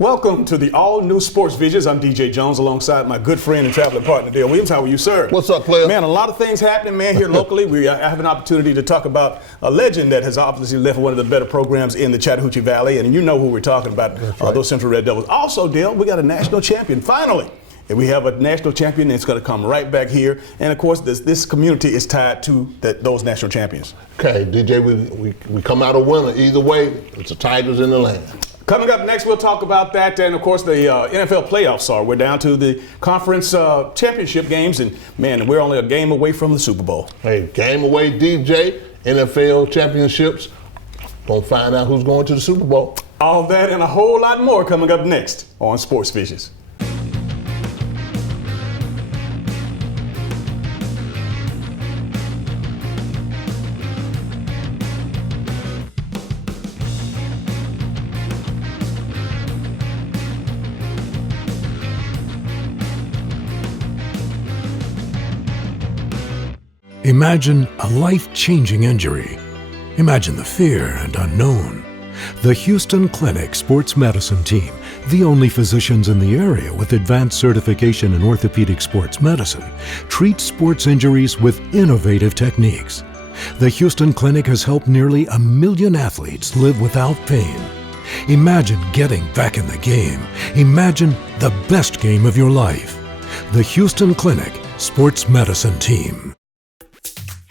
Welcome to the all-new Sports Visions. I'm DJ Jones alongside my good friend and traveling partner, Dale Williams. How are you, sir? What's up, player? Man, a lot of things happening, man, here locally. We have an opportunity to talk about a legend that has obviously left one of the better programs in the Chattahoochee Valley, and you know who we're talking about, right. Those Central Red Devils. Also, Dale, we got a national champion, finally. And we have a national champion that's going to come right back here. And, of course, this community is tied to those national champions. Okay, DJ, we come out a winner. Either way, it's the Tigers in the land. Coming up next, we'll talk about that, and of course the NFL playoffs are. We're down to the conference championship games, and man, we're only a game away from the Super Bowl. Hey, game away, DJ, NFL championships. Gonna find out who's going to the Super Bowl. All that and a whole lot more coming up next on Sports Visions. Imagine a life-changing injury. Imagine the fear and unknown. The Houston Clinic Sports Medicine Team, the only physicians in the area with advanced certification in orthopedic sports medicine, treats sports injuries with innovative techniques. The Houston Clinic has helped nearly 1 million athletes live without pain. Imagine getting back in the game. Imagine the best game of your life. The Houston Clinic Sports Medicine Team.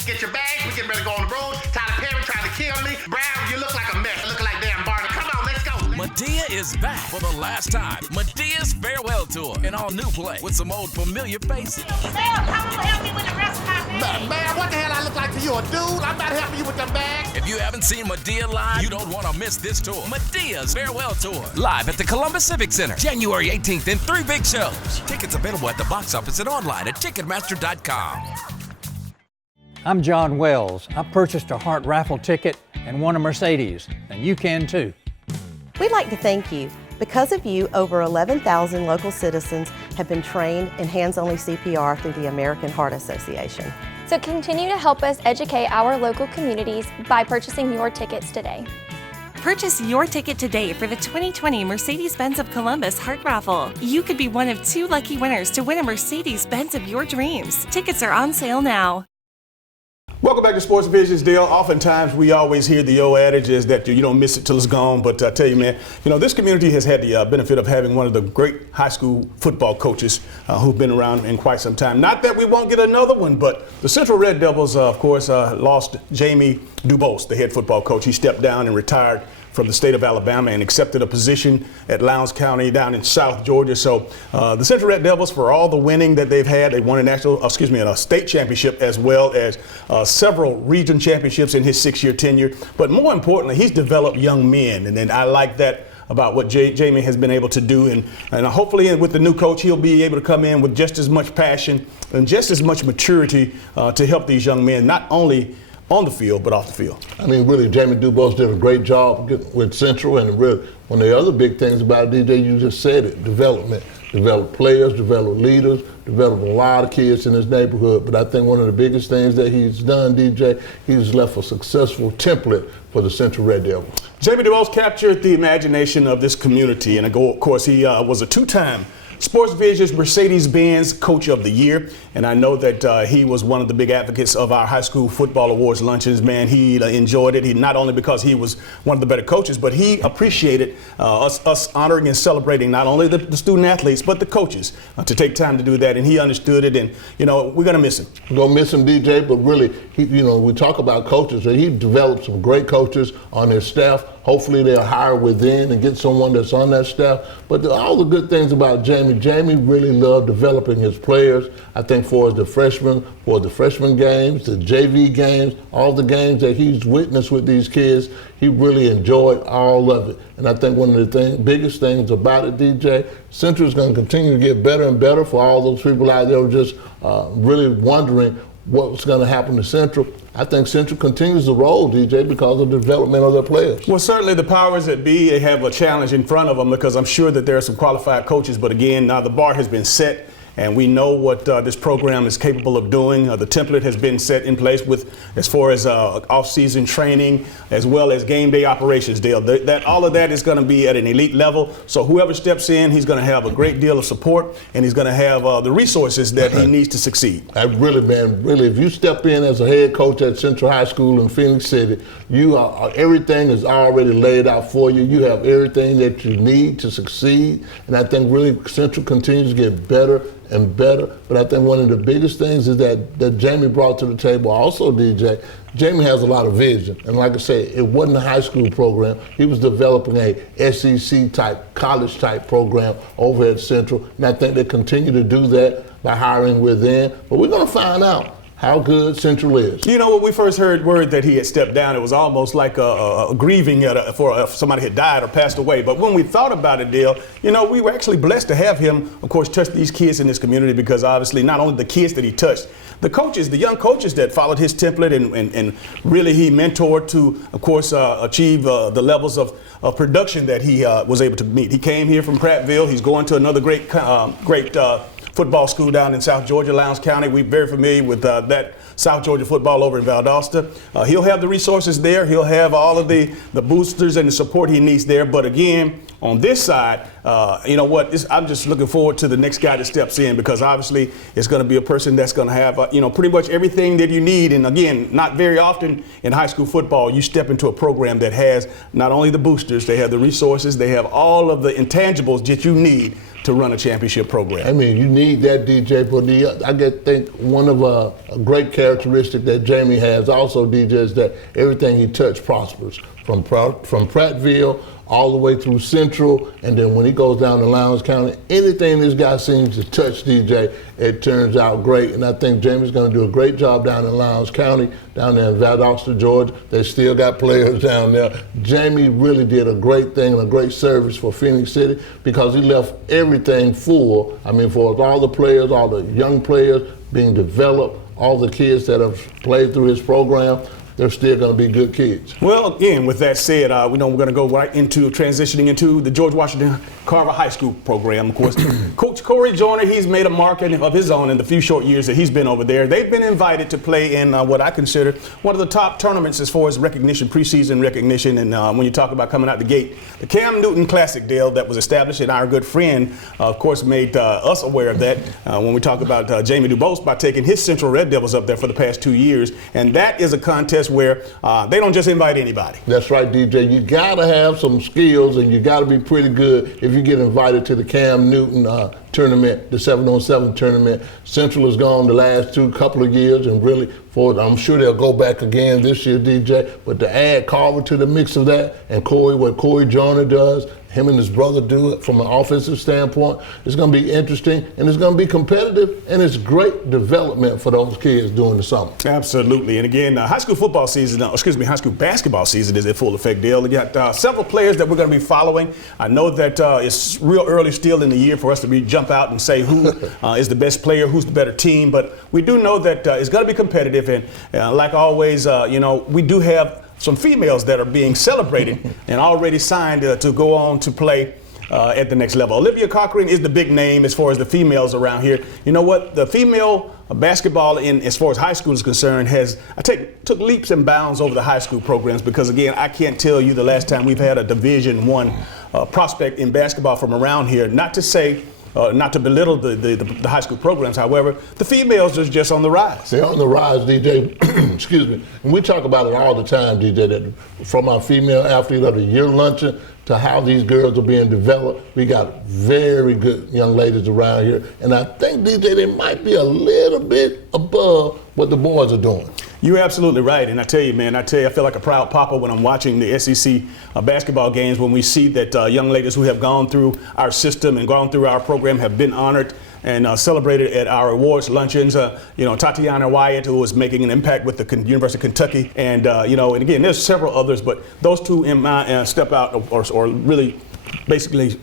Get your bag, we getting ready to go on the road. Tyler Perry trying to kill me. Brown, you look like a mess. Looking like damn Barney. Come on, let's go. Madea is back for the last time. Madea's Farewell Tour. An all new play with some old familiar faces. Ma'am, come on, help me with the rest of my bag. Man, what the hell I look like to you, a dude? I'm not helping you with them bags. If you haven't seen Madea live, you don't want to miss this tour. Madea's Farewell Tour. Live at the Columbus Civic Center, January 18th in 3 big shows. Tickets available at the box office and online at Ticketmaster.com. I'm John Wells. I purchased a Heart raffle ticket and won a Mercedes, and you can too. We'd like to thank you. Because of you, over 11,000 local citizens have been trained in hands-only CPR through the American Heart Association. So continue to help us educate our local communities by purchasing your tickets today. Purchase your ticket today for the 2020 Mercedes-Benz of Columbus Heart Raffle. You could be one of 2 lucky winners to win a Mercedes-Benz of your dreams. Tickets are on sale now. Welcome back to Sports Visions, Dale. Oftentimes we always hear the old adage is that you don't miss it till it's gone. But I tell you, man, this community has had the benefit of having one of the great high school football coaches who've been around in quite some time. Not that we won't get another one, but the Central Red Devils, of course, lost Jamie Dubose, the head football coach. He stepped down and retired from the state of Alabama and accepted a position at Lowndes County down in South Georgia. So the Central Red Devils, for all the winning that they've had, they won a state championship as well as several region championships in his 6-year tenure. But more importantly, he's developed young men, and then I like that about what Jamie has been able to do. And hopefully with the new coach, he'll be able to come in with just as much passion and just as much maturity to help these young men, not only on the field, but off the field. I mean, really, Jamie Dubose did a great job with Central, and really, one of the other big things about DJ, you just said it, development. Develop players, develop leaders, develop a lot of kids in his neighborhood. But I think one of the biggest things that he's done, DJ, he's left a successful template for the Central Red Devils. Jamie Dubose captured the imagination of this community, and of course, he was a 2-time Sports Visions Mercedes-Benz Coach of the Year, and I know that he was one of the big advocates of our high school football awards luncheons. Man, he enjoyed it. He not only because he was one of the better coaches, but he appreciated us honoring and celebrating not only the student athletes but the coaches to take time to do that, and he understood it. And we're gonna miss him. We're gonna miss him, DJ. But really, we talk about coaches. He developed some great coaches on his staff. Hopefully they'll hire within and get someone that's on that staff. But all the good things about Jamie really loved developing his players. I think for the freshman games, the JV games, all the games that he's witnessed with these kids, he really enjoyed all of it. And I think one of the biggest things about it, DJ, Central's going to continue to get better and better for all those people out there just really wondering what's going to happen to Central. I think Central continues to roll, DJ, because of the development of their players. Well, certainly the powers that be have a challenge in front of them because I'm sure that there are some qualified coaches. But again, now the bar has been set. and we know what this program is capable of doing. The template has been set in place with as far as off-season training as well as game day operations, Dale. All of that is going to be at an elite level. So whoever steps in, he's going to have a great deal of support, and he's going to have the resources that he needs to succeed. Really, if you step in as a head coach at Central High School in Phoenix City, everything is already laid out for you. You have everything that you need to succeed, and I think really Central continues to get better and better. But I think one of the biggest things is that Jamie brought to the table also, DJ. Jamie has a lot of vision, and like I said, it wasn't a high school program. He was developing a SEC type, college type program over at Central, and I think they continue to do that by hiring within. But we're going to find out how good Central is. You know, when we first heard word that he had stepped down, it was almost like a grieving for somebody had died or passed away. But when we thought about it, Dale, you know, we were actually blessed to have him, of course, touch these kids in this community, because obviously not only the kids that he touched, the coaches, the young coaches that followed his template and really he mentored to, of course, achieve the levels of production that he was able to meet. He came here from Prattville. He's going to another great football school down in South Georgia, Lowndes County. We're very familiar with that South Georgia football over in Valdosta. He'll have the resources there. He'll have all of the boosters and the support he needs there. But again, on this side, you know what? I'm just looking forward to the next guy that steps in, because obviously it's going to be a person that's going to have, you know, pretty much everything that you need. And again, not very often in high school football you step into a program that has not only the boosters, they have the resources, they have all of the intangibles that you need to run a championship program. I mean, you need that, DJ. But I think one of a great characteristic that Jamie has also, DJ, is that everything he touched prospers. From Prattville all the way through Central, and then when he goes down to Lowndes County, anything this guy seems to touch, DJ, it turns out great. And I think Jamie's going to do a great job down in Lowndes County, down there in Valdosta, Georgia. They still got players down there. Jamie really did a great thing and a great service for Phoenix City, because he left everything full. I mean, for all the players, all the young players being developed, all the kids that have played through his program, they're still going to be good kids. Well, again, with that said, we know we're going to go right into transitioning into the George Washington Carver High School program. Of course, Coach Corey Joyner, he's made a mark of his own in the few short years that he's been over there. They've been invited to play in what I consider one of the top tournaments as far as recognition, preseason recognition. And when you talk about coming out the gate, the Cam Newton Classic, Dale, that was established, and our good friend, of course, made us aware of that when we talk about Jamie DuBose by taking his Central Red Devils up there for the past 2 years. And that is a contest where they don't just invite anybody. That's right, DJ. You got to have some skills, and you got to be pretty good if you get invited to the Cam Newton tournament, the 7-on-7 tournament. Central has gone the last couple of years, and really, I'm sure they'll go back again this year, DJ. But to add Carver to the mix of that, and what Corey Joyner does, him and his brother do it from an offensive standpoint, it's going to be interesting, and it's going to be competitive, and it's great development for those kids during the summer. Absolutely. And again, high school basketball season is in full effect, Dale. We got several players that we're going to be following. I know that it's real early still in the year for us to jump out and say who is the best player, who's the better team, but we do know that it's going to be competitive, and like always, you know, we do have some females that are being celebrated and already signed to go on to play at the next level. Olivia Cochran is the big name as far as the females around here. You know what? The female basketball, as far as high school is concerned, took leaps and bounds over the high school programs, because again, I can't tell you the last time we've had a Division I prospect in basketball from around here. Not to say not to belittle the high school programs, however, the females are just on the rise. They're on the rise, DJ. Excuse me. And we talk about it all the time, DJ, that from our female athlete of the year luncheon to how these girls are being developed. We got very good young ladies around here. And I think, DJ, they might be a little bit above what the boys are doing. You're absolutely right. And I tell you, man, I feel like a proud papa when I'm watching the SEC basketball games, when we see that young ladies who have gone through our system and gone through our program have been honored and celebrated at our awards luncheons. You know, Tatiana Wyatt, who was making an impact with the University of Kentucky. And, you know, and again, there's several others, but those two in my step out or really basically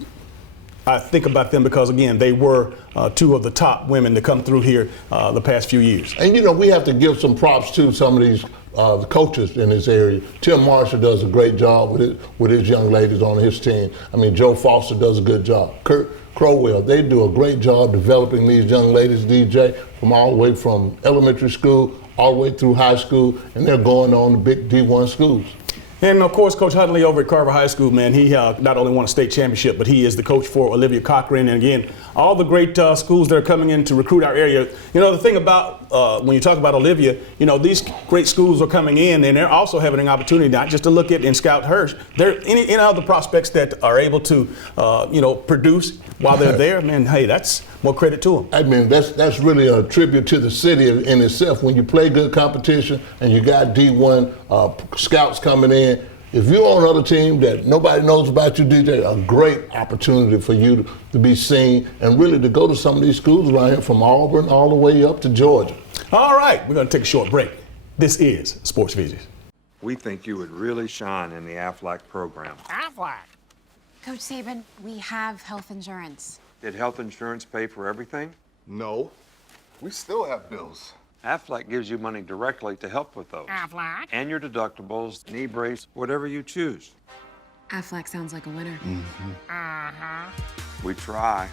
I think about them because, again, they were two of the top women to come through here the past few years. And, you know, we have to give some props to some of these the coaches in this area. Tim Marshall does a great job with his young ladies on his team. I mean, Joe Foster does a good job. Kurt Crowell, they do a great job developing these young ladies, DJ, from all the way from elementary school all the way through high school, and they're going on to big D1 schools. And of course, Coach Huntley over at Carver High School, man, he not only won a state championship, but he is the coach for Olivia Cochran. And again, all the great schools that are coming in to recruit our area. You know, the thing about when you talk about Olivia, you know, these great schools are coming in, and they're also having an opportunity not just to look at and scout her. There any other prospects that are able to, you know, produce while they're there. Man, hey, that's more credit to them. I mean, that's really a tribute to the city in itself. When you play good competition and you got D1 scouts coming in, if you're on another team that nobody knows about you, DJ, a great opportunity for you to be seen and really to go to some of these schools around here from Auburn all the way up to Georgia. All right, we're going to take a short break. This is Sports Visions. We think you would really shine in the Aflac program. Aflac. Coach Saban, we have health insurance. Did health insurance pay for everything? No. We still have bills. Aflac gives you money directly to help with those. Aflac. And your deductibles, knee brace, whatever you choose. Aflac sounds like a winner. Mm-hmm. Uh-huh. We try.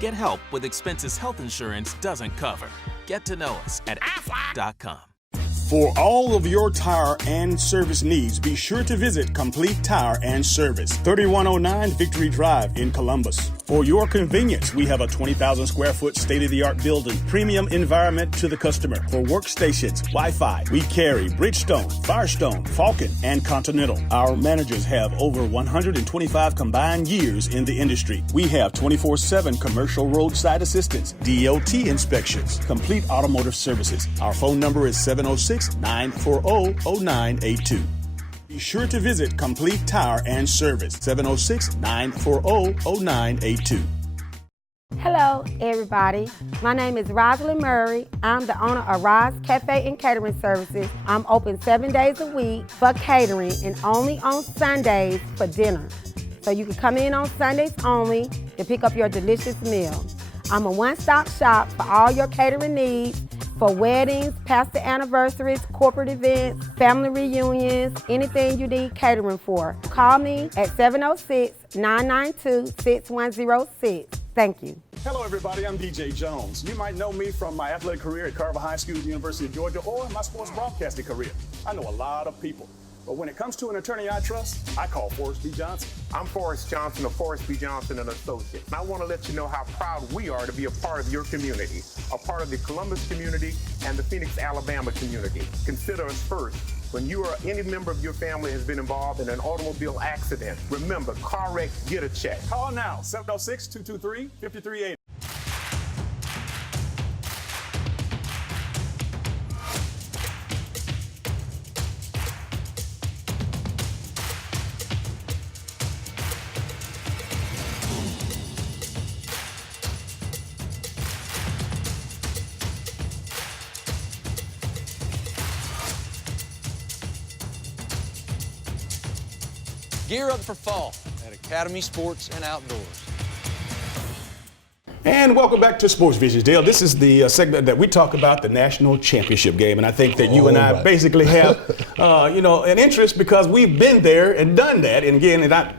Get help with expenses health insurance doesn't cover. Get to know us at aflac.com. For all of your tire and service needs, be sure to visit Complete Tire and Service, 3109 Victory Drive in Columbus. For your convenience, we have a 20,000 square foot state-of-the-art building, premium environment to the customer. For workstations, Wi-Fi, we carry Bridgestone, Firestone, Falcon, and Continental. Our managers have over 125 combined years in the industry. We have 24/7 commercial roadside assistance, DOT inspections, complete automotive services. Our phone number is 706-940-0982. Be sure to visit Complete Tire and Service, 706-940-0982. Hello, everybody. My name is Rosalind Murray. I'm the owner of Roz Cafe and Catering Services. I'm open 7 days a week for catering and only on Sundays for dinner. So you can come in on Sundays only to pick up your delicious meal. I'm a one-stop shop for all your catering needs for weddings, pastor anniversaries, corporate events, family reunions, anything you need catering for. Call me at 706-992-6106. Thank you. Hello, everybody. I'm DJ Jones. You might know me from my athletic career at Carver High School, University of Georgia, or my sports broadcasting career. I know a lot of people. But when it comes to an attorney I trust, I call Forrest B. Johnson. I'm Forrest Johnson of Forrest B. Johnson & Associates. And I want to let you know how proud we are to be a part of your community, a part of the Columbus community and the Phoenix, Alabama community. Consider us first. When you or any member of your family has been involved in an automobile accident, remember, car wreck, get a check. Call now, 706-223-5380. Gear up for fall at Academy Sports and Outdoors. And welcome back to Sports Visions, Dale. This is the segment that we talk about the national championship game, and I think that you and I basically have, you know, an interest because we've been there and done that. And again, not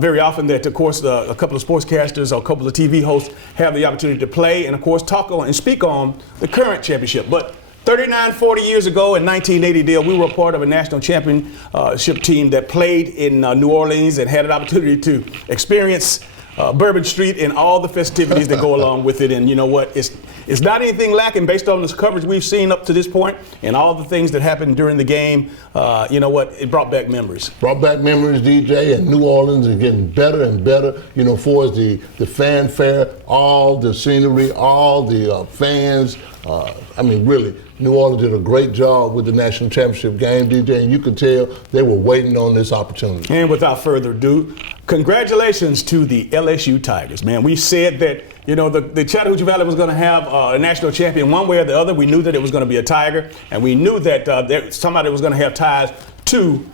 very often that, of course, a couple of sportscasters or a couple of TV hosts have the opportunity to play and, of course, talk on and speak on the current championship. But 40 years ago in 1980, Dale, we were a part of a national championship team that played in New Orleans and had an opportunity to experience Bourbon Street and all the festivities that go along with it. And you know what? It's not anything lacking based on this coverage we've seen up to this point and all the things that happened during the game. You know what? It brought back memories. Brought back memories, DJ, and New Orleans is getting better and better, you know, for the fanfare, all the scenery, all the fans. I mean, really, New Orleans did a great job with the national championship game, DJ, and you could tell they were waiting on this opportunity. And without further ado, congratulations to the LSU Tigers, man. We said that, you know, the Chattahoochee Valley was going to have a national champion one way or the other. We knew that it was going to be a Tiger, and we knew that somebody was going to have ties to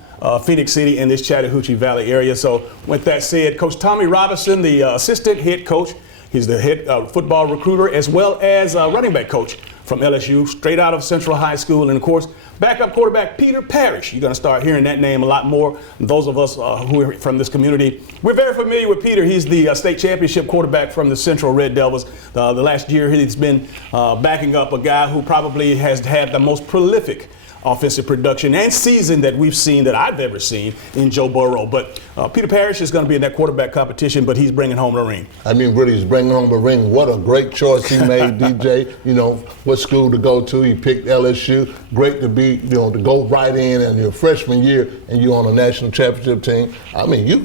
Phoenix City in this Chattahoochee Valley area. So with that said, Coach Tommy Robinson, the assistant head coach, he's the head football recruiter as well as running back coach from LSU, straight out of Central High School. And, of course, backup quarterback Peter Parrish. You're going to start hearing that name a lot more. Those of us who are from this community, we're very familiar with Peter. He's the state championship quarterback from the Central Red Devils. The last year he's been backing up a guy who probably has had the most prolific offensive production and season that we've seen, that I've ever seen, in Joe Burrow. But Peter Parrish is going to be in that quarterback competition, but he's bringing home the ring. I mean, really, he's bringing home the ring. What a great choice he made, DJ. You know, what school to go to. He picked LSU. Great to be, you know, to go right in your freshman year and you're on a national championship team. I mean, you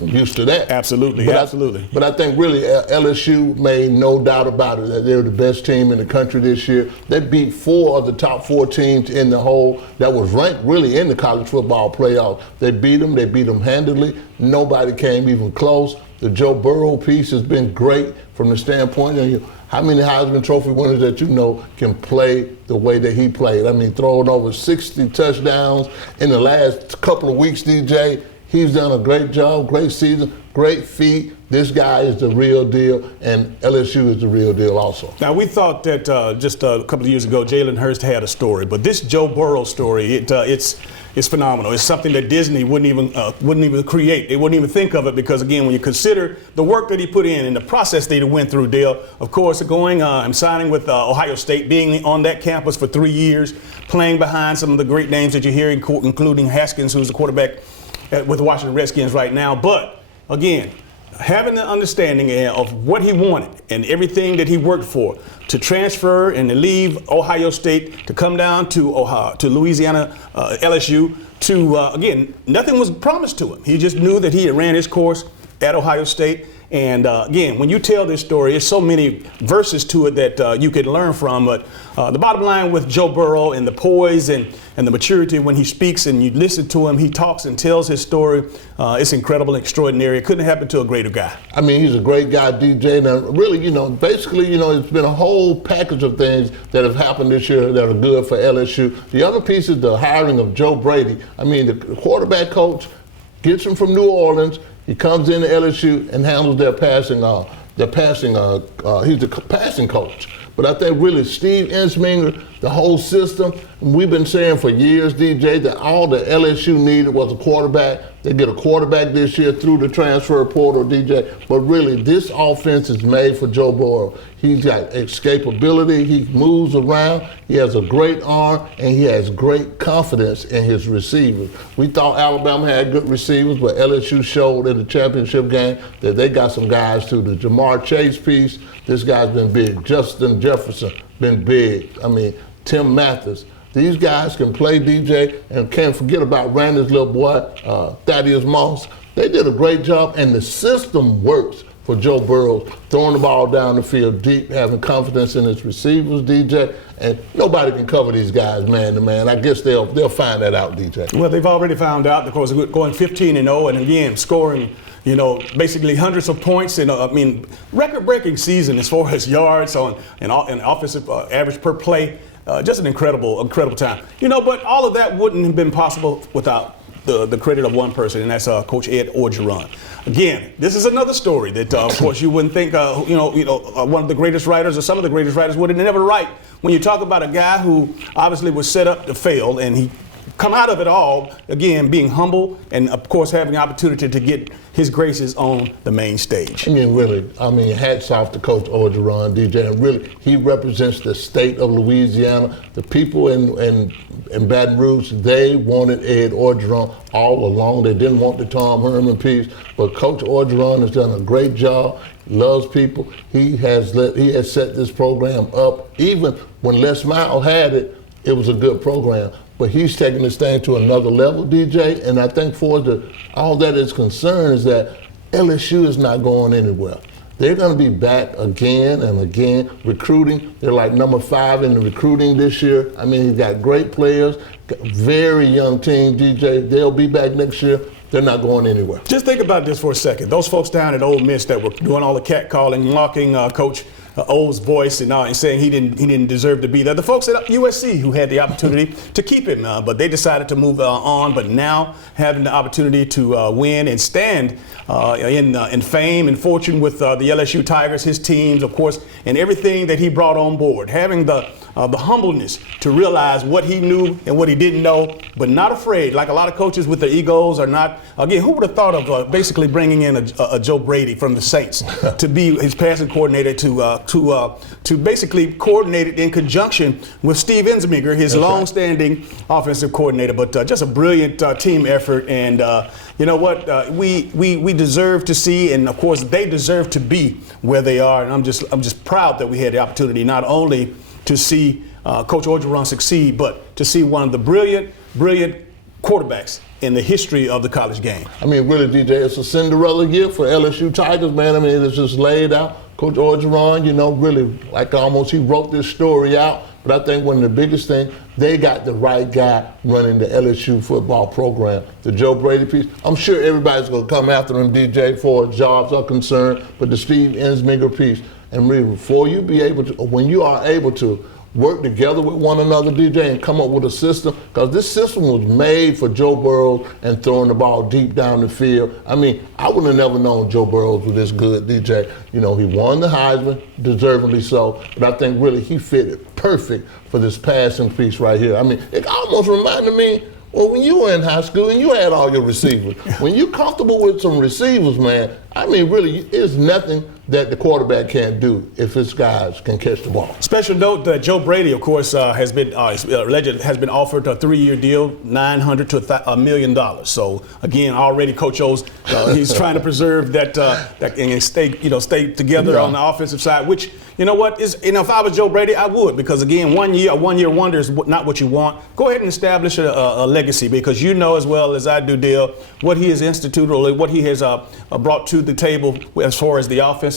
used to that. Absolutely, absolutely. But I think really LSU made no doubt about it that they're the best team in the country this year. They beat 4 of the top 4 teams in the whole that was ranked really in the college football playoff. They beat them handily. Nobody came even close. The Joe Burrow piece has been great from the standpoint of how many Heisman Trophy winners that you know can play the way that he played. I mean, throwing over 60 touchdowns in the last couple of weeks, DJ. He's done a great job, great season, great feat. This guy is the real deal, and LSU is the real deal also. Now, we thought that just a couple of years ago, Jalen Hurst had a story, but this Joe Burrow story, it's phenomenal. It's something that Disney wouldn't even create. They wouldn't even think of it because, again, when you consider the work that he put in and the process that he went through, Dale, of course, going and signing with Ohio State, being on that campus for 3 years, playing behind some of the great names that you hear, including Haskins, who's the quarterback with the Washington Redskins right now. But, again, having the understanding of what he wanted and everything that he worked for to transfer and to leave Ohio State to come down to Louisiana, LSU, again, nothing was promised to him. He just knew that he had ran his course at Ohio State. And again, when you tell this story, there's so many verses to it that you can learn from. But the bottom line with Joe Burrow and the poise and the maturity when he speaks and you listen to him, he talks and tells his story. It's incredible and extraordinary. It couldn't happen to a greater guy. I mean, he's a great guy, DJ. Now, really, basically, it's been a whole package of things that have happened this year that are good for LSU. The other piece is the hiring of Joe Brady. I mean, the quarterback coach gets him from New Orleans. He comes into LSU and handles their passing. He's the passing coach. But I think really Steve Ensminger, the whole system, we've been saying for years, DJ, that all the LSU needed was a quarterback. They get a quarterback this year through the transfer portal, DJ. But really, this offense is made for Joe Burrow. He's got escapability. He moves around. He has a great arm, and he has great confidence in his receivers. We thought Alabama had good receivers, but LSU showed in the championship game that they got some guys too. The Jamar Chase piece, this guy's been big. Justin Jefferson, been big. I mean, Tim Mathis. These guys can play, DJ, and can't forget about Randy's little boy, Thaddeus Moss. They did a great job, and the system works for Joe Burrow, throwing the ball down the field deep, having confidence in his receivers, DJ, and nobody can cover these guys man to man. I guess they'll find that out, DJ. Well, they've already found out, of course, going 15-0, and again, scoring, basically hundreds of points. And record-breaking season as far as yards and offensive average per play. Just an incredible time. But all of that wouldn't have been possible without the credit of one person, and that's Coach Ed Orgeron. Again, this is another story that, of course, you wouldn't think, one of the greatest writers or some of the greatest writers would never write. When you talk about a guy who obviously was set up to fail, and he come out of it all, again, being humble and, of course, having the opportunity to get his graces on the main stage. Hats off to Coach Orgeron, DJ. And really, he represents the state of Louisiana. The people in Baton Rouge, they wanted Ed Orgeron all along. They didn't want the Tom Herman piece. But Coach Orgeron has done a great job, loves people. He has set this program up. Even when Les Miles had it, it was a good program. But he's taking this thing to another level, DJ, and I think all that is concerned is that LSU is not going anywhere. They're going to be back again and again recruiting. They're like number 5 in the recruiting this year. He's got great players, very young team, DJ. They'll be back next year. They're not going anywhere. Just think about this for a second. Those folks down at Ole Miss that were doing all the catcalling, mocking Coach O's voice and saying he didn't deserve to be there. The folks at USC who had the opportunity to keep him, but they decided to move on. But now having the opportunity to win and stand in fame and fortune with the LSU Tigers, his teams, of course, and everything that he brought on board, having the humbleness to realize what he knew and what he didn't know, but not afraid, like a lot of coaches with their egos are not. Again, who would have thought of basically bringing in a Joe Brady from the Saints to be his passing coordinator, to basically coordinate it in conjunction with Steve Ensminger, his long-standing offensive coordinator. But just a brilliant team effort, and you know what, we deserve to see, and of course they deserve to be where they are. And I'm just proud that we had the opportunity not only to see Coach Orgeron succeed, but to see one of the brilliant quarterbacks in the history of the college game. I mean, really, DJ, it's a Cinderella year for LSU Tigers, man. I mean, it's just laid out. Coach Orgeron, really, like almost he wrote this story out. But I think one of the biggest things, they got the right guy running the LSU football program. The Joe Brady piece, I'm sure everybody's going to come after him, DJ, for jobs are concerned, but the Steve Ensminger piece. And really, when you are able to work together with one another, DJ, and come up with a system, because this system was made for Joe Burrow and throwing the ball deep down the field. I mean, I would have never known Joe Burrow was this good, DJ. He won the Heisman, deservedly so, but I think really he fitted perfect for this passing piece right here. I mean, it almost reminded me, well, when you were in high school and you had all your receivers, when you're comfortable with some receivers, man, I mean, really, it's nothing that the quarterback can't do if his guys can catch the ball. Special note that Joe Brady, of course, has been offered a 3-year deal, $900 to $1 million. So again, already Coach O's he's trying to preserve that and stay together on the offensive side. Which if I was Joe Brady, I would, because again, a one-year wonder is not what you want. Go ahead and establish a legacy, because you know as well as I do, Dale, what he has instituted or what he has brought to the table as far as the offensive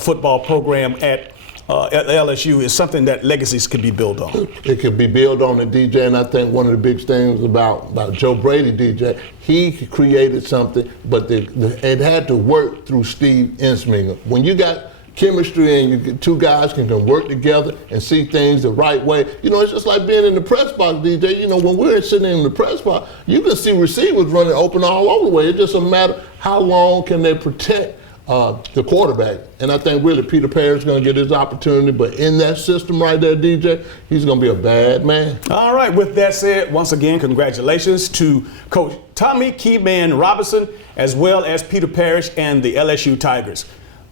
football program at LSU is something that legacies can be built on. It can be built on the DJ, and I think one of the big things about Joe Brady, DJ, he created something, but it had to work through Steve Ensminger. When you got chemistry and you get two guys can work together and see things the right way, it's just like being in the press box, DJ. When we're sitting in the press box, you can see receivers running open all over the way. It's just a matter how long can they protect the quarterback. And I think really Peter Parrish is going to get his opportunity, but in that system right there, DJ, he's going to be a bad man. All right, with that said, once again, congratulations to Coach Tommy Keyman Robinson, as well as Peter Parrish and the LSU Tigers.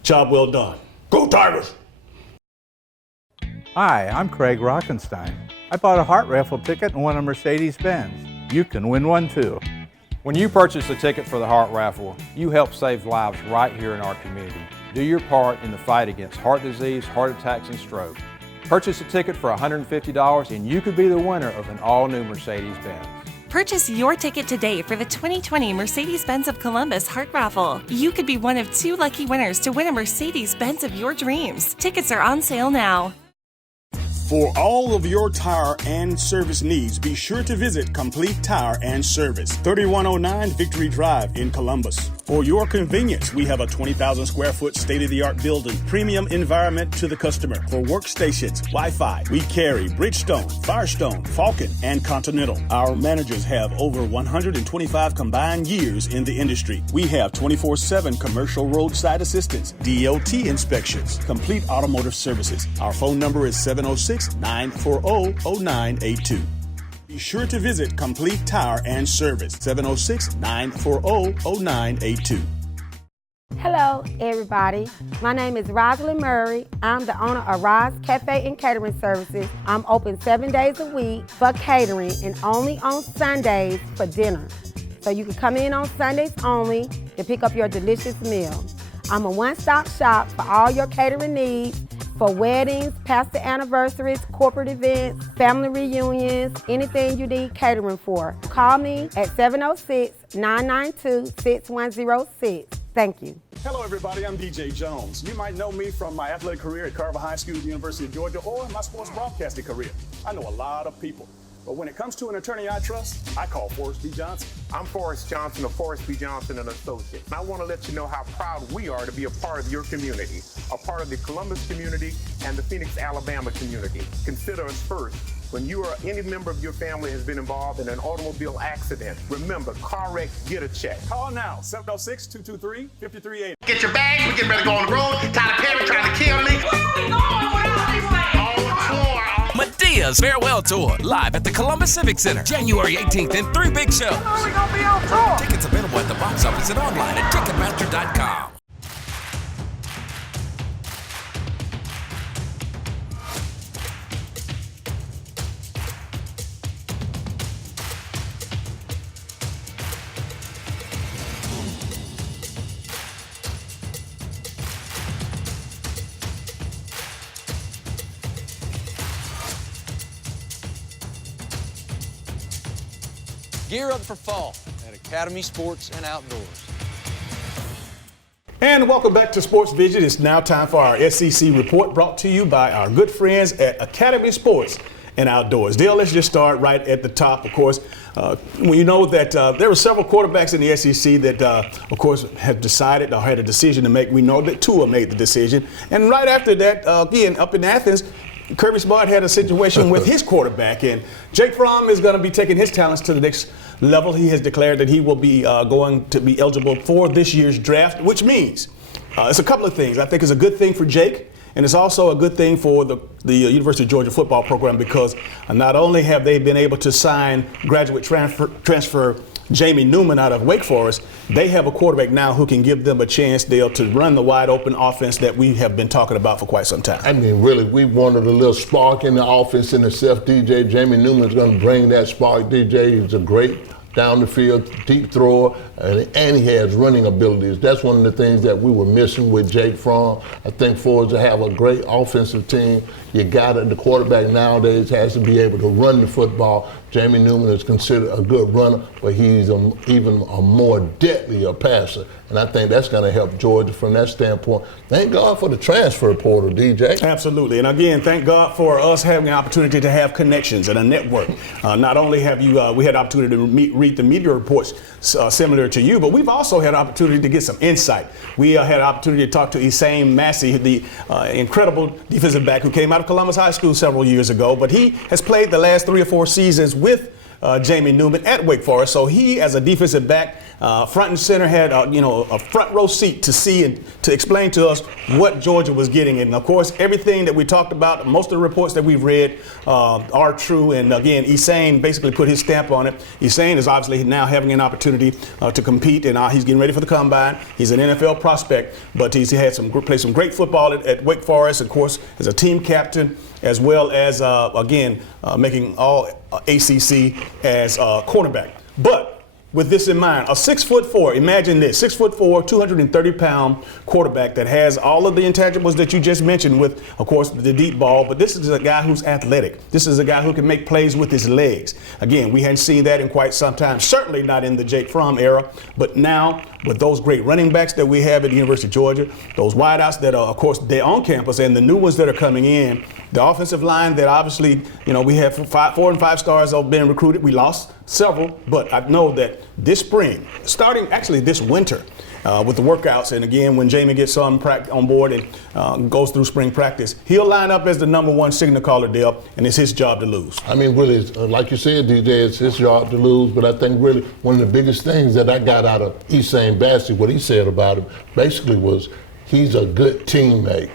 Job well done. Go Tigers! Hi, I'm Craig Rockenstein. I bought a heart raffle ticket and won a Mercedes-Benz. You can win one too. When you purchase a ticket for the Heart Raffle, you help save lives right here in our community. Do your part in the fight against heart disease, heart attacks, and stroke. Purchase a ticket for $150 and you could be the winner of an all-new Mercedes-Benz. Purchase your ticket today for the 2020 Mercedes-Benz of Columbus Heart Raffle. You could be one of 2 lucky winners to win a Mercedes-Benz of your dreams. Tickets are on sale now. For all of your tire and service needs, be sure to visit Complete Tire and Service, 3109 Victory Drive in Columbus. For your convenience, we have a 20,000 square foot state-of-the-art building, premium environment to the customer. For workstations, Wi-Fi, we carry Bridgestone, Firestone, Falcon, and Continental. Our managers have over 125 combined years in the industry. We have 24/7 commercial roadside assistance, DOT inspections, complete automotive services. Our phone number is 706-940-0982. Be sure to visit Complete Tire and Service, 706-940-0982. Hello, everybody. My name is Rosalind Murray. I'm the owner of Roz Cafe and Catering Services. I'm open 7 days a week for catering and only on Sundays for dinner. So you can come in on Sundays only to pick up your delicious meal. I'm a one-stop shop for all your catering needs, for weddings, pastor anniversaries, corporate events, family reunions, anything you need catering for. Call me at 706-992-6106. Thank you. Hello, everybody. I'm DJ Jones. You might know me from my athletic career at Carver High School, University of Georgia, or my sports broadcasting career. I know a lot of people, But when it comes to an attorney I trust, I call Forrest B. Johnson. I'm Forrest Johnson of Forrest B. Johnson and Associates. And I want to let you know how proud we are to be a part of your community, a part of the Columbus community and the Phoenix, Alabama community. Consider us first. When you or any member of your family has been involved in an automobile accident, remember, car wreck, get a check. Call now, 706-223-5380. Get your bags, we getting ready to go on the road. Tyler Perry trying to kill me. Where are we going without these things? Medea's Farewell Tour, live at the Columbus Civic Center, January 18th in 3 big shows. When are we going to be on tour? Tickets available at the box office and online at Ticketmaster.com. Gear up for fall at Academy Sports and Outdoors. And welcome back to Sports Vision. It's now time for our SEC report brought to you by our good friends at Academy Sports and Outdoors. Dale, let's just start right at the top. Of course, we know that there were several quarterbacks in the SEC that, of course, have decided or had a decision to make. We know that Tua made the decision. And right after that, again, up in Athens, Kirby Smart had a situation with his quarterback, and Jake Fromm is going to be taking his talents to the next level. He has declared that he will be going to be eligible for this year's draft, which means it's a couple of things. I think it's a good thing for Jake, and it's also a good thing for the University of Georgia football program because not only have they been able to sign graduate transfer Jamie Newman out of Wake Forest, they have a quarterback now who can give them a chance, Dale, to run the wide open offense that we have been talking about for quite some time. I mean, really, we wanted a little spark in the offense in itself. DJ Jamie Newman's going to bring that spark. DJ is a great down the field, deep thrower, and he has running abilities. That's one of the things that we were missing with Jake Fromm. I think for us to have a great offensive team, you got it. The quarterback nowadays has to be able to run the football. Jamie Newman is considered a good runner, but he's even a more deadly passer. And I think that's going to help Georgia from that standpoint. Thank God for the transfer portal, DJ. Absolutely. And again, thank God for us having an opportunity to have connections and a network. Not only have we had the opportunity to read the media reports similar to you, but we've also had an opportunity to get some insight. We had an opportunity to talk to Isaim Massey, the incredible defensive back who came out of Columbus High School several years ago, but he has played the last 3 or 4 seasons with Jamie Newman at Wake Forest. So he, as a defensive back, front and center, had a front row seat to see and to explain to us what Georgia was getting. And of course, everything that we talked about, most of the reports that we've read are true. And again, Isaim basically put his stamp on it. Isaim is obviously now having an opportunity to compete, and he's getting ready for the combine. He's an NFL prospect, but he's had played some great football at Wake Forest, of course, as a team captain, as well as, making all ACC as a cornerback. But with this in mind, a 6'4", imagine this, 6'4", 230-pound quarterback that has all of the intangibles that you just mentioned with, of course, the deep ball, but this is a guy who's athletic. This is a guy who can make plays with his legs. Again, we hadn't seen that in quite some time, certainly not in the Jake Fromm era, but now with those great running backs that we have at the University of Georgia, those wideouts that are, of course, they're on campus, and the new ones that are coming in, the offensive line that obviously, we have 4 and 5 stars that have been recruited. We lost several, but I know that this spring, starting actually this winter, with the workouts, and again, when Jamie gets on board and goes through spring practice, he'll line up as the #1 signal caller, Dale, and it's his job to lose. I mean, really, like you said, DJ, it's his job to lose, but I think really one of the biggest things that I got out of Isaim Massey, what he said about him, basically was he's a good teammate.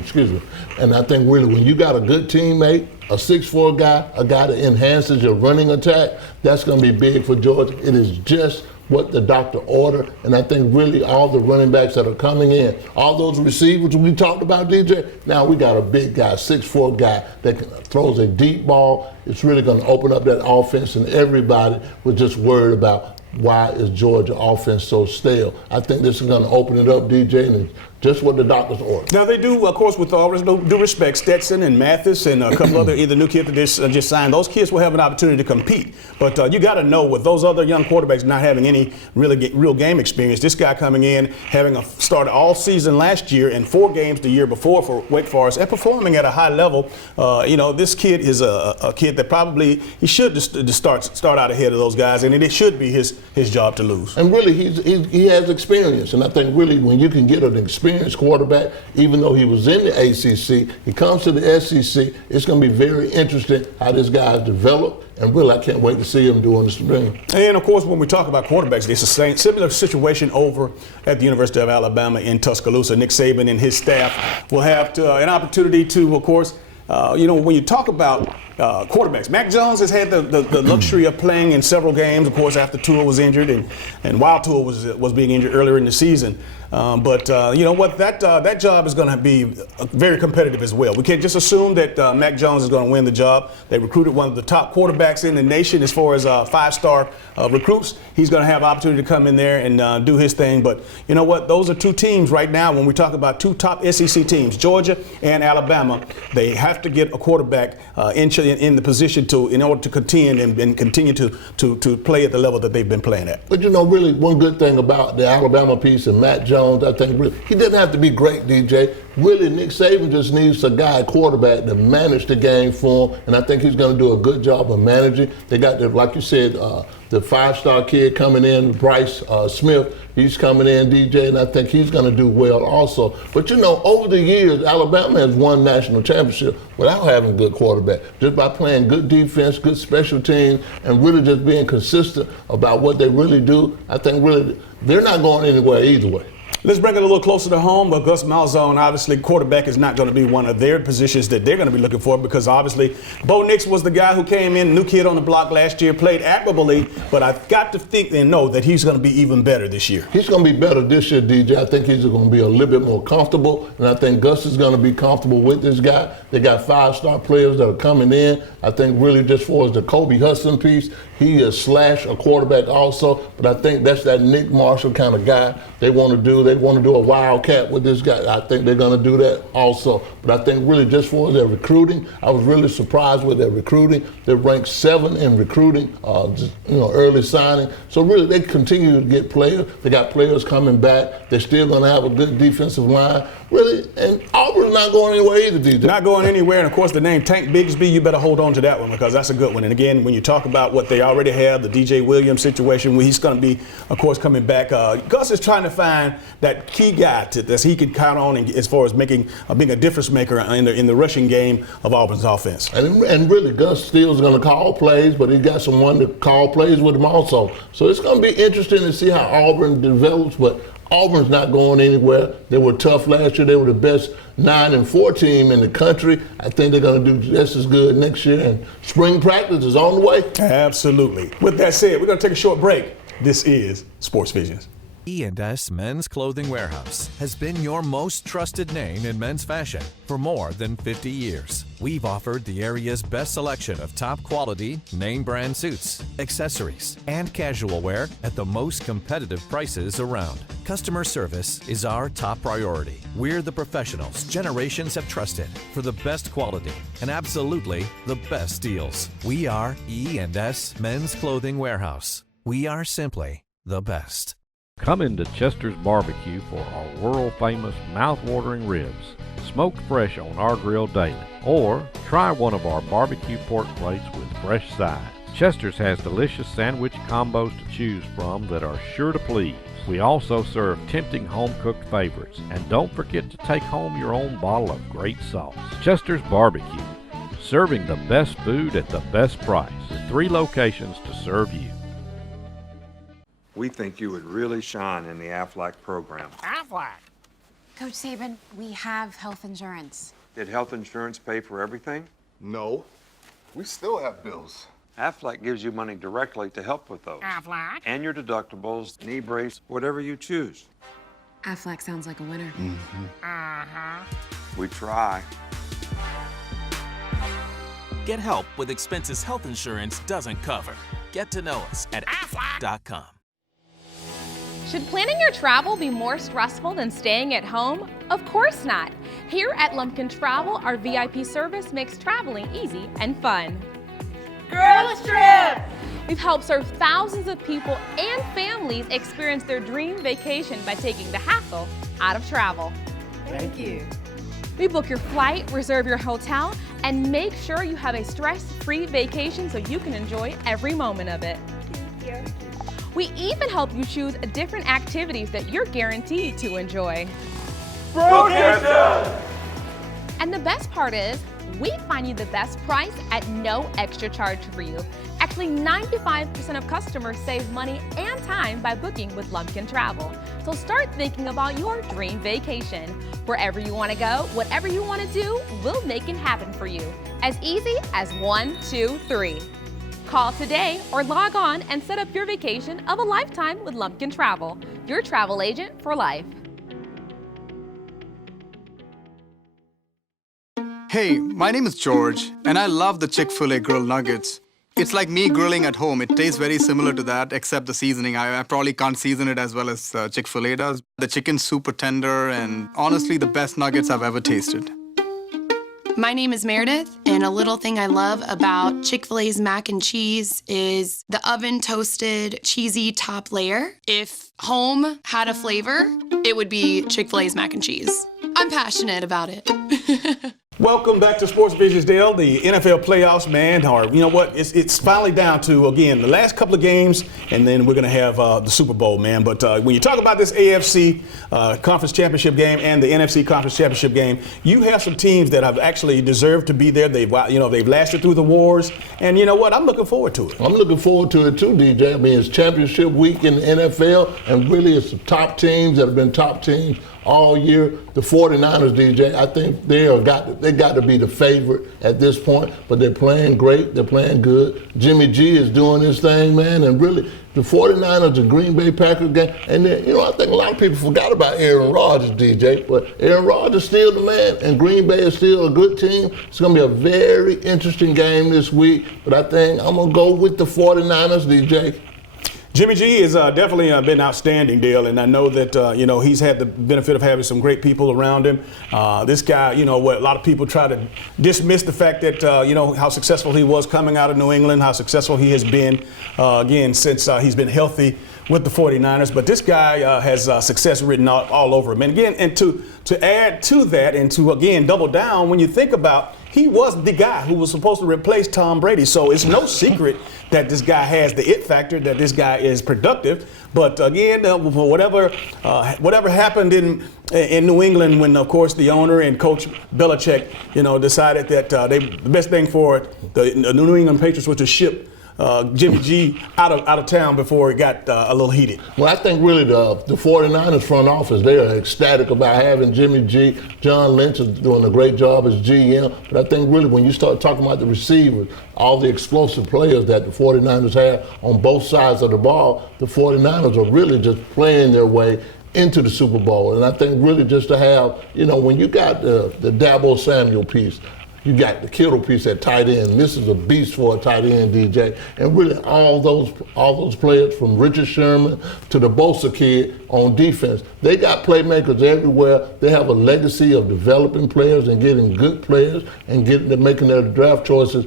Excuse me. And I think really when you got a good teammate, a 6'4" guy, a guy that enhances your running attack, that's going to be big for Georgia. It is just what the doctor ordered, and I think really all the running backs that are coming in, all those receivers we talked about, DJ, now we got a big guy, 6'4" guy that throws a deep ball. It's really going to open up that offense, and everybody was just worried about why is Georgia offense so stale. I think this is going to open it up, DJ, and just what the doctors ordered. Now, they do, of course, with all due respect, Stetson and Mathis and a couple other either new kids that just signed, those kids will have an opportunity to compete. But you got to know, with those other young quarterbacks not having any real game experience, this guy coming in, having started all season last year and 4 games the year before for Wake Forest and performing at a high level, this kid is a kid that probably he should just start out ahead of those guys, and it should be his job to lose. And really, he has experience, and I think really when you can get an experienced quarterback, even though he was in the ACC, he comes to the SEC, it's going to be very interesting how this guy has developed, and really I can't wait to see him doing the spring. And of course, when we talk about quarterbacks, it's the similar situation over at the University of Alabama in Tuscaloosa. Nick Saban and his staff will have an opportunity to, of course, when you talk about quarterbacks, Mac Jones has had the luxury of playing in several games, of course, after Tua was injured and while Tua was being injured earlier in the season. But you know what? That job is going to be very competitive as well. We can't just assume that Mac Jones is going to win the job. They recruited one of the top quarterbacks in the nation as far as 5-star recruits. He's going to have opportunity to come in there and do his thing. But you know what? Those are 2 teams right now. When we talk about 2 top SEC teams, Georgia and Alabama, they have to get a quarterback in the position in order to contend and continue to play at the level that they've been playing at. But really one good thing about the Alabama piece and Matt Jones, I think really, he didn't have to be great, DJ. Really, Nick Saban just needs a guy, quarterback, to manage the game for him, and I think he's going to do a good job of managing. They got, like you said, the 5-star kid coming in, Bryce Smith. He's coming in, DJ, and I think he's going to do well also. But over the years, Alabama has won national championship without having a good quarterback, just by playing good defense, good special teams, and really just being consistent about what they really do. I think really they're not going anywhere either way. Let's bring it a little closer to home. But Gus Malzahn, obviously, quarterback is not going to be one of their positions that they're going to be looking for, because obviously Bo Nix was the guy who came in, new kid on the block last year, played admirably. But I've got to think and know that he's going to be even better this year. He's going to be better this year, DJ. I think he's going to be a little bit more comfortable, and I think Gus is going to be comfortable with this guy. They got 5-star players that are coming in. I think really just for as the Kobe Hudson piece, he is a quarterback also, but I think that's that Nick Marshall kind of guy they want to do. They want to do a wildcat with this guy. I think they're going to do that also. But I think really just for their recruiting, I was really surprised with their recruiting. They're ranked 7 in recruiting, early signing. So really they continue to get players. They got players coming back. They're still going to have a good defensive line. Really, and Auburn's not going anywhere either, DJ. Not going anywhere, and of course the name Tank Bigsby, you better hold on to that one, because that's a good one. And again, when you talk about what they already have, the DJ Williams situation, where he's going to be, of course, coming back. Gus is trying to find that key guy that he can count on as far as being a difference maker in the rushing game of Auburn's offense. And really, Gus still is going to call plays, but he's got someone to call plays with him also. So it's going to be interesting to see how Auburn develops, but Auburn's not going anywhere. They were tough last year. They were the best 9-4 team in the country. I think they're going to do just as good next year, and spring practice is on the way. Absolutely. With that said, we're going to take a short break. This is Sports Visions. E&S Men's Clothing Warehouse has been your most trusted name in men's fashion for more than 50 years. We've offered the area's best selection of top quality, name brand suits, accessories, and casual wear at the most competitive prices around. Customer service is our top priority. We're the professionals generations have trusted for the best quality and absolutely the best deals. We are E&S Men's Clothing Warehouse. We are simply the best. Come into Chester's Barbecue for our world-famous mouth-watering ribs, smoked fresh on our grill daily. Or try one of our barbecue pork plates with fresh sides. Chester's has delicious sandwich combos to choose from that are sure to please. We also serve tempting home-cooked favorites. And don't forget to take home your own bottle of great sauce. Chester's Barbecue, serving the best food at the best price. 3 locations to serve you. We think you would really shine in the Aflac program. Aflac? Coach Saban, we have health insurance. Did health insurance pay for everything? No. We still have bills. Aflac gives you money directly to help with those. Aflac? And your deductibles, knee brace, whatever you choose. Aflac sounds like a winner. Mm-hmm. Uh-huh. We try. Get help with expenses health insurance doesn't cover. Get to know us at Aflac.com. Should planning your travel be more stressful than staying at home? Of course not. Here at Lumpkin Travel, our VIP service makes traveling easy and fun. Girls Trip! We've helped serve thousands of people and families experience their dream vacation by taking the hassle out of travel. Thank you. We book your flight, reserve your hotel, and make sure you have a stress-free vacation so you can enjoy every moment of it. Thank you. We even help you choose different activities that you're guaranteed to enjoy. Broadcast! And the best part is, we find you the best price at no extra charge for you. Actually, 95% of customers save money and time by booking with Lumpkin Travel. So start thinking about your dream vacation. Wherever you want to go, whatever you want to do, we'll make it happen for you. As easy as 1, 2, 3. Call today or log on and set up your vacation of a lifetime with Lumpkin Travel, your travel agent for life. Hey, my name is George, and I love the Chick-fil-A grilled nuggets. It's like me grilling at home. It tastes very similar to that, except the seasoning. I probably can't season it as well as Chick-fil-A does. The chicken's super tender, and honestly, the best nuggets I've ever tasted. My name is Meredith, and a little thing I love about Chick-fil-A's mac and cheese is the oven-toasted, cheesy top layer. If home had a flavor, it would be Chick-fil-A's mac and cheese. I'm passionate about it. Welcome back to Sports Visions, Dale. The NFL playoffs, man, or you know what? It's finally down to, again, the last couple of games, and then we're going to have the Super Bowl, man. But when you talk about this AFC Conference Championship game and the NFC Conference Championship game, you have some teams that have actually deserved to be there. They've lasted through the wars, and you know what? I'm looking forward to it. I'm looking forward to it too, DJ. I mean, it's championship week in the NFL, and really it's the top teams that have been top teams all year. The 49ers, DJ, I think they got to be the favorite at this point, but they're playing great. They're playing good. Jimmy G is doing his thing, man, and really the 49ers, the Green Bay Packers game, and then, I think a lot of people forgot about Aaron Rodgers, DJ, but Aaron Rodgers is still the man, and Green Bay is still a good team. It's going to be a very interesting game this week, but I think I'm going to go with the 49ers, DJ. Jimmy G has definitely been outstanding, Dale, and I know that, he's had the benefit of having some great people around him. This guy, a lot of people try to dismiss the fact that, how successful he was coming out of New England, how successful he has been, again, since he's been healthy with the 49ers. But this guy has success written all over him. And again, and to add to that and to, again, double down, when you think about he was the guy who was supposed to replace Tom Brady. So it's no secret that this guy has the it factor, that this guy is productive. But again, whatever happened in New England when, of course, the owner and Coach Belichick, decided that the best thing for the New England Patriots was to ship Jimmy G out of town before it got a little heated. Well, I think really the 49ers front office, they are ecstatic about having Jimmy G. John Lynch is doing a great job as GM. But I think really when you start talking about the receivers, all the explosive players that the 49ers have on both sides of the ball, the 49ers are really just playing their way into the Super Bowl. And I think really just to have, when you got the Dabo Samuel piece, you got the Kittle piece at tight end. This is a beast for a tight end, DJ. And really all those players from Richard Sherman to the Bosa kid on defense, they got playmakers everywhere. They have a legacy of developing players and getting good players and making their draft choices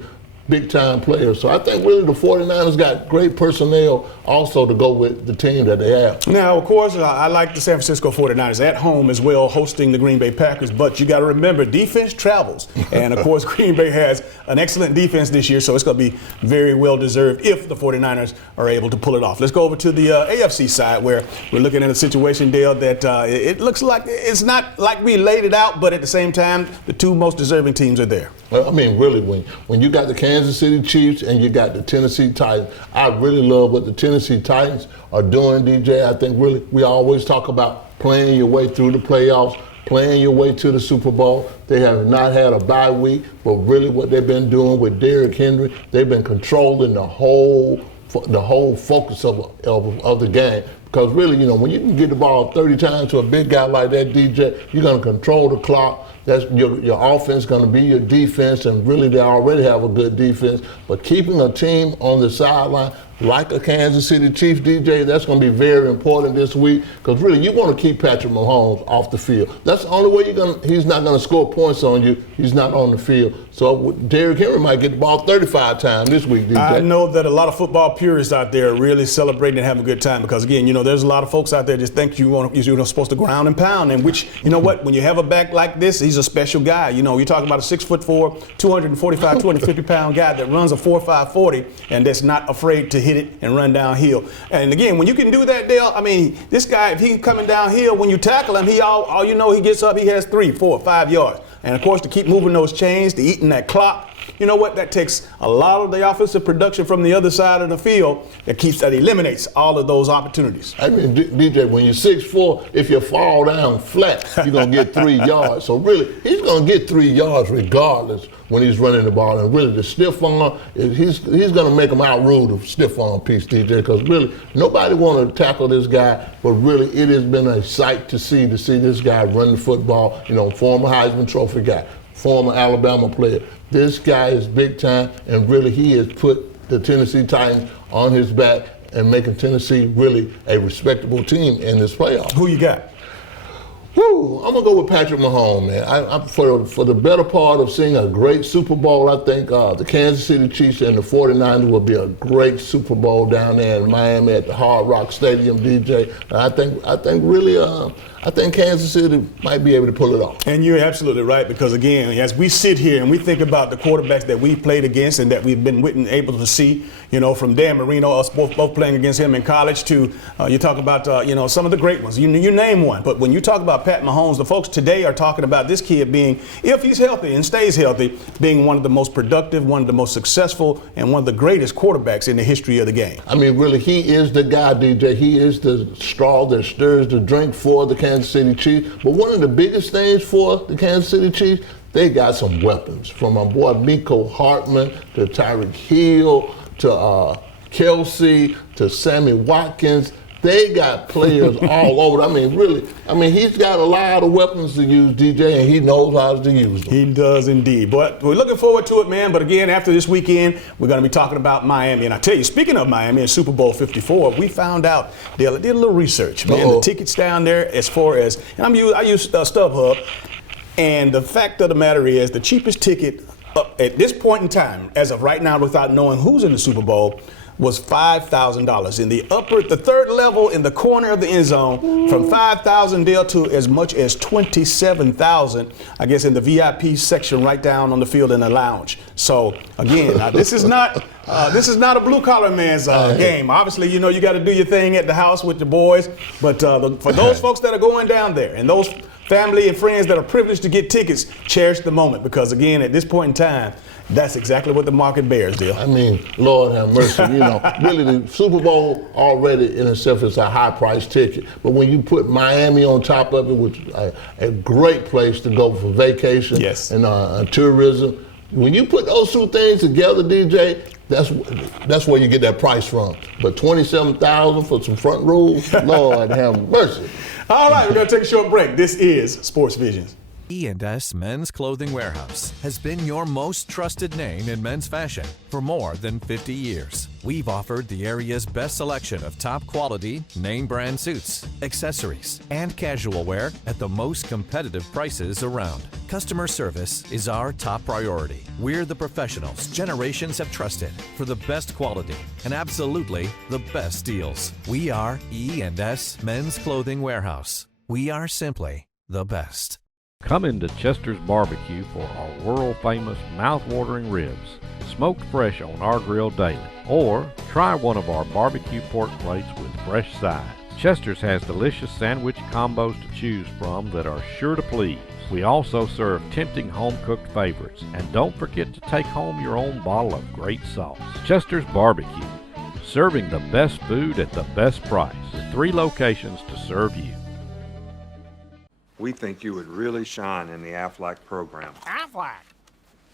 big-time players. So I think really the 49ers got great personnel also to go with the team that they have. Now, of course, I like the San Francisco 49ers at home as well, hosting the Green Bay Packers, but you got to remember, defense travels. And, of course, Green Bay has an excellent defense this year, so it's going to be very well-deserved if the 49ers are able to pull it off. Let's go over to the AFC side where we're looking at a situation, Dale, that it looks like it's not like we laid it out, but at the same time, the two most deserving teams are there. Well, I mean, really, when you got the Kansas City Chiefs and you got the Tennessee Titans, I really love what the Tennessee Titans are doing, DJ. I think really we always talk about playing your way through the playoffs, playing your way to the Super Bowl. They have not had a bye week, but really what they've been doing with Derrick Henry, they've been controlling the whole focus of the game. Because really, when you can get the ball 30 times to a big guy like that, DJ, you're going to control the clock. That's your offense going to be your defense, and really they already have a good defense. But keeping a team on the sideline like a Kansas City Chiefs, DJ, that's going to be very important this week because really you want to keep Patrick Mahomes off the field. That's the only way he's not going to score points on you. He's not on the field. So Derrick Henry might get the ball 35 times this week, DJ. I know that a lot of football purists out there are really celebrating and having a good time because, again, there's a lot of folks out there just think you're supposed to ground and pound, and which, you know what, when you have a back like this, he's a special guy. You're talking about a 6'4", 245, 250-pound guy that runs a 4.5 40 and that's not afraid to hit it and run downhill. And again, when you can do that, Dale, I mean, this guy, if he's coming downhill, when you tackle him, he gets up, he has 3, 4, 5 yards. And of course, to keep moving those chains, to eating that clock, you know what? That takes a lot of the offensive production from the other side of the field that eliminates all of those opportunities. I mean, DJ, when you're 6'4", if you fall down flat, you're going to get 3 yards. So really, he's going to get 3 yards regardless when he's running the ball. And really, the stiff arm, he's going to make him outrule the stiff arm piece, DJ, because really, nobody want to tackle this guy, but really, it has been a sight to see this guy run the football, former Heisman Trophy guy, former Alabama player. This guy is big time, and really he has put the Tennessee Titans on his back and making Tennessee really a respectable team in this playoff. Who you got? Woo, I'm going to go with Patrick Mahomes, man. For the better part of seeing a great Super Bowl, I think the Kansas City Chiefs and the 49ers will be a great Super Bowl down there in Miami at the Hard Rock Stadium, DJ. And I think Kansas City might be able to pull it off. And you're absolutely right, because again, as we sit here and we think about the quarterbacks that we played against and that we've been able to see, from Dan Marino, us both playing against him in college, to you talk about some of the great ones. You name one. But when you talk about Pat Mahomes, the folks today are talking about this kid being, if he's healthy and stays healthy, being one of the most productive, one of the most successful, and one of the greatest quarterbacks in the history of the game. I mean, really, he is the guy, DJ. He is the straw that stirs the drink for the Kansas City Chiefs. But one of the biggest things for the Kansas City Chiefs, they got some weapons. From my boy Mecole Hardman to Tyreek Hill to Kelsey to Sammy Watkins. They got players all over. He's got a lot of weapons to use, DJ, and he knows how to use them. He does indeed. But we're looking forward to it, man. But again, after this weekend, we're going to be talking about Miami. And I tell you, speaking of Miami and Super Bowl 54, we found out, Dale, I did a little research, man. The tickets down there, as far as, and I use StubHub, and the fact of the matter is, the cheapest ticket at this point in time, as of right now, without knowing who's in the Super Bowl, was $5,000 in the third level in the corner of the end zone, from $5,000 Dale to as much as $27,000, I guess, in the VIP section right down on the field in the lounge. So again, this is not a blue collar man's game. Obviously, you got to do your thing at the house with your boys, but for those folks that are going down there and those family and friends that are privileged to get tickets, cherish the moment, because again, at this point in time, that's exactly what the market bears, Dale. I mean, Lord have mercy. Really, the Super Bowl already in itself is a high-priced ticket. But when you put Miami on top of it, which is a great place to go for vacation and tourism, when you put those two things together, DJ, that's where you get that price from. But $27,000 for some front rows, Lord have mercy. All right, we're going to take a short break. This is Sports Visions. E&S Men's Clothing Warehouse has been your most trusted name in men's fashion for more than 50 years. We've offered the area's best selection of top quality, name brand suits, accessories, and casual wear at the most competitive prices around. Customer service is our top priority. We're the professionals generations have trusted for the best quality and absolutely the best deals. We are E&S Men's Clothing Warehouse. We are simply the best. Come into Chester's Barbecue for our world-famous mouth-watering ribs, smoked fresh on our grill daily. Or try one of our barbecue pork plates with fresh sides. Chester's has delicious sandwich combos to choose from that are sure to please. We also serve tempting home-cooked favorites. And don't forget to take home your own bottle of great sauce. Chester's Barbecue, serving the best food at the best price. 3 locations to serve you. We think you would really shine in the Aflac program. Aflac?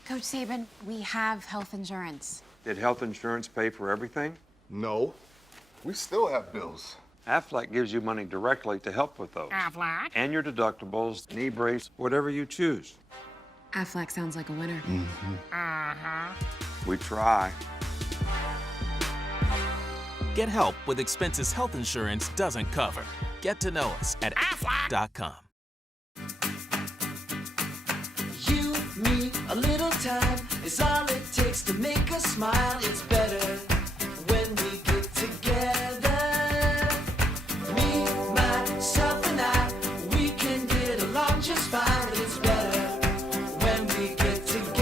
Coach Saban, we have health insurance. Did health insurance pay for everything? No. We still have bills. Aflac gives you money directly to help with those. Aflac? And your deductibles, knee brace, whatever you choose. Aflac sounds like a winner. We try. Get help with expenses health insurance doesn't cover. Get to know us at aflac.com. You, me, a little time is all it takes to make us smile. It's better when we get together. Me, myself, and I, we can get along just fine. It's better when we get together.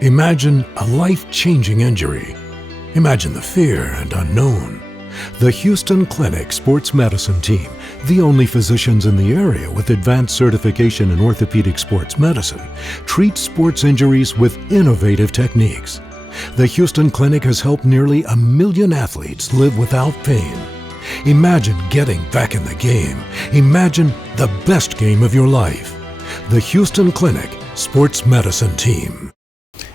Imagine a life-changing injury. Imagine the fear and unknown. The Houston Clinic Sports Medicine Team, the only physicians in the area with advanced certification in orthopedic sports medicine, treats sports injuries with innovative techniques. The Houston Clinic has helped nearly 1 million athletes live without pain. Imagine getting back in the game. Imagine the best game of your life. The Houston Clinic Sports Medicine Team.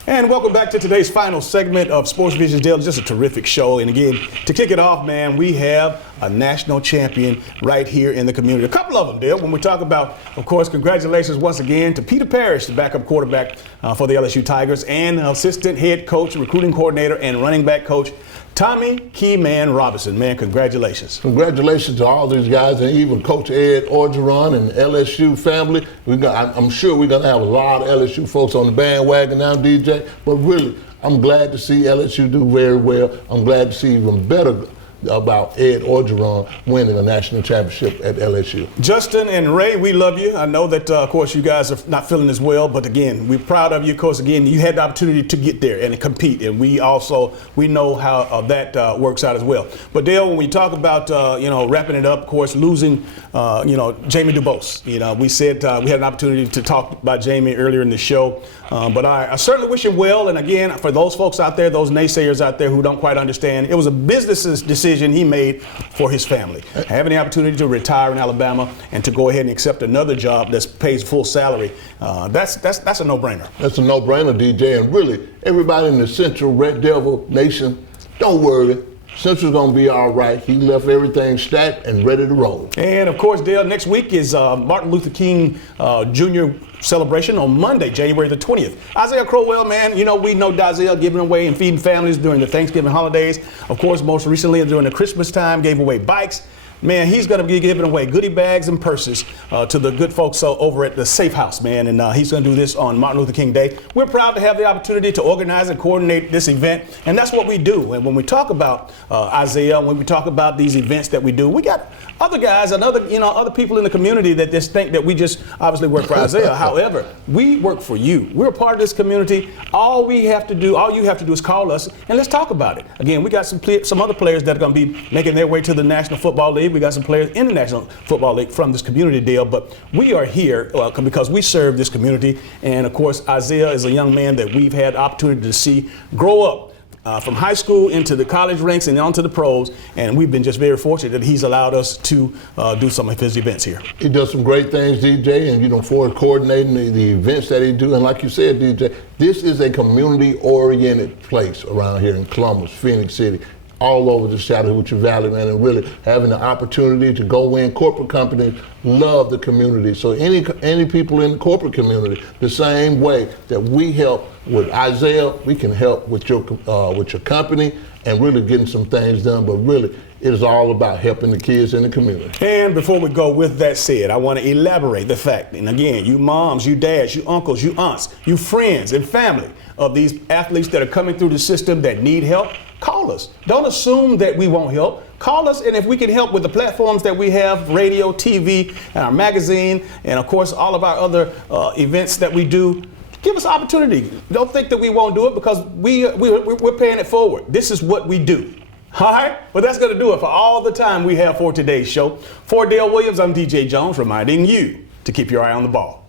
And welcome back to today's final segment of Sports Visions Daily. Just a terrific show. And again, to kick it off, man, we have a national champion right here in the community. A couple of them, Dale. When we talk about, of course, congratulations once again to Peter Parrish, the backup quarterback for the LSU Tigers, and assistant head coach, recruiting coordinator, and running back coach, Tommy Keyman Robinson. Man, congratulations. Congratulations to all these guys, and even Coach Ed Orgeron and the LSU family. I'm sure we're going to have a lot of LSU folks on the bandwagon now, DJ. But really, I'm glad to see LSU do very well. I'm glad to see even better about Ed Orgeron winning a national championship at LSU. Justin and Ray, we love you. I know that, of course, you guys are not feeling as well, but again, we're proud of you. Of course, again, you had the opportunity to get there and compete, and we know how that works out as well. But Dale, when we talk about, wrapping it up, of course, losing, Jamie DuBose. We said we had an opportunity to talk about Jamie earlier in the show, but I certainly wish him well. And again, for those folks out there, those naysayers out there who don't quite understand, it was a business decision he made for his family. Having the opportunity to retire in Alabama and to go ahead and accept another job that pays full salary, that's a no-brainer. That's a no-brainer, DJ. And really, everybody in the Central Red Devil Nation, don't worry. Central's going to be all right. He left everything stacked and ready to roll. And, of course, Dale, next week is Martin Luther King Jr. celebration on Monday, January the 20th. Isaiah Crowell, man, we know Isaiah giving away and feeding families during the Thanksgiving holidays. Of course, most recently during the Christmas time, gave away bikes. Man, he's going to be giving away goodie bags and purses to the good folks over at the Safe House, man. And he's going to do this on Martin Luther King Day. We're proud to have the opportunity to organize and coordinate this event. And that's what we do. And when we talk about Isaiah, when we talk about these events that we do, we got other guys and other people in the community that just think that we just obviously work for Isaiah. However, we work for you. We're a part of this community. All you have to do is call us and let's talk about it. Again, we got some other players that are going to be making their way to the National Football League. We got some players in the National Football League from this community deal, but we are here because we serve this community. And of course, Isaiah is a young man that we've had the opportunity to see grow up from high school into the college ranks and onto the pros. And we've been just very fortunate that he's allowed us to do some of his events here. He does some great things, DJ, and for coordinating the events that he do. And like you said, DJ, this is a community-oriented place around here in Columbus, Phoenix City, all over the Chattahoochee Valley, man, and really having the opportunity to go in. Corporate companies love the community. So any people in the corporate community, the same way that we help with Isaiah, we can help with your company and really getting some things done. But really, it is all about helping the kids in the community. And before we go, with that said, I want to elaborate the fact, and again, you moms, you dads, you uncles, you aunts, you friends and family of these athletes that are coming through the system that need help, call us. Don't assume that we won't help. Call us, and if we can help with the platforms that we have, radio, TV, and our magazine, and of course all of our other events that we do, give us opportunity. Don't think that we won't do it, because we're paying it forward. This is what we do. All right? Well, that's going to do it for all the time we have for today's show. For Dale Williams, I'm DJ Jones, reminding you to keep your eye on the ball.